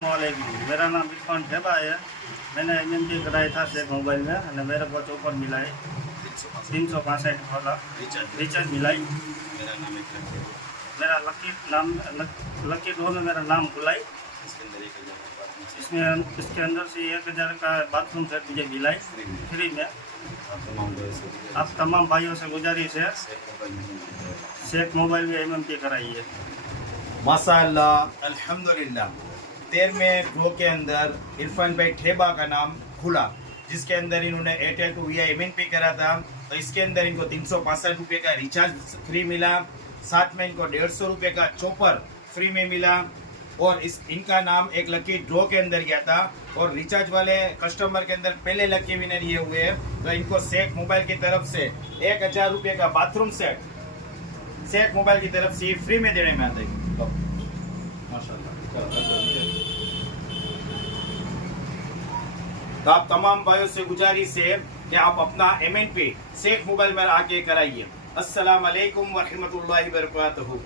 वालेकुम। मेरा नाम इरफान ठेबा है। मैंने एमएनपी कराया था शेख मोबाइल में और मेरे को चौपर मिला है 365 वाला रिचार्ज मिला है। मेरा नाम इकराम है। मेरा लकी ड्रॉ में मेरा नाम खुला है। इसके अंदर 1000 इसके अंदर से 1000 का बाथरूम सेट मुझे मिला है फ्री में। आप तमाम भाइयों से गुजारिश है शेख मोबाइल में एमएनपी कराइए। माशाअल्लाह अल्हम्दुलिल्लाह 13वें ड्रॉ के अंदर इरफान भाई ठेबा का नाम खुला, जिसके अंदर इन्होंने एयरटेल को वीआई एमएनपी करा था। तो इसके अंदर इनको 365 रुपये का रिचार्ज फ्री मिला, साथ में इनको 150 रुपये का चॉपर फ्री में मिला। और इनका नाम एक लकी ड्रॉ के अंदर गया था और रिचार्ज वाले कस्टमर के अंदर पहले लकी विनर ये हुए। तो इनको शेख मोबाइल की तरफ से 1000 रुपये का बाथरूम सेट शेख मोबाइल की तरफ से फ्री में देने में आता है। तो आप तमाम भाइयों से गुजारिश है कि आप अपना एमएनपी शेख मोबाइल में आके कराइए। अस्सलाम वालेकुम व रहमतुल्लाहि व बरकातहू।